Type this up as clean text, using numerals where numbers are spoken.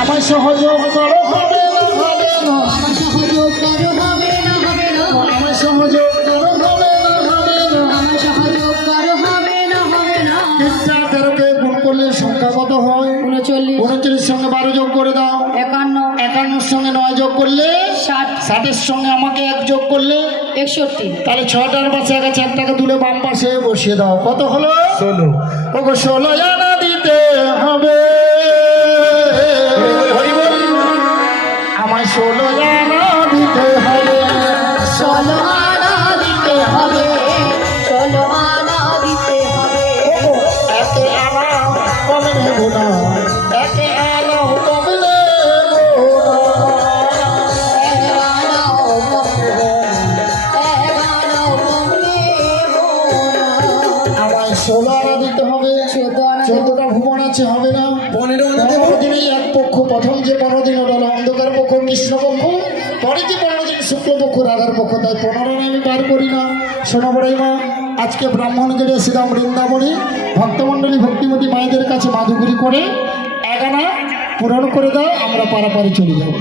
আমার সহযোগ করো হবে না হবে না আমার সহযোগ করো হবে না হবে না আমার সহযোগ করো হবে না হবে না আমার সহযোগ করো হবে না হবে না 13কে গুণ করলে সংখ্যা কত হয়? 39 39 সঙ্গে 12 যোগ করে দাও। 51 51 সঙ্গে 9 যোগ করলে 60 60 সঙ্গে আমাকে 1 যোগ করলে 61 তাহলে 6টার পাশে আগে 4টাকে তুলে বাম পাশে বসিয়ে দাও। কত হলো? 16 ওগো 16 আনা দিতে হবে আমায় 16 আনা দিতে হবে 16 আনা দিতে হবে 16 আনা দিতে হবে একে আনা কমে নেব না একে আনা কমে নেব আমায় 16 আনা দিতে হবে 14টা ভুবন আছে হবে না 15 দিনে এক পক্ষ প্রথম যে 15 দিন হলো অন্ধকার পক্ষ কৃষ্ণ পক্ষ পরে যে 15 দিন শুক্লপক্ষ রাধার পক্ষ তাই 15 দিন আমি বার করি না। শোনো বড়াই মা আজকে ব্রাহ্মণগিরি শ্রীরাম বৃন্দাবনী ভক্তমণ্ডলী ভক্তিমতী মায়েদের কাছে মাধুগুরি করে 11 আনা পূরণ করে দাও আমরা পারাপারে চলে যাব।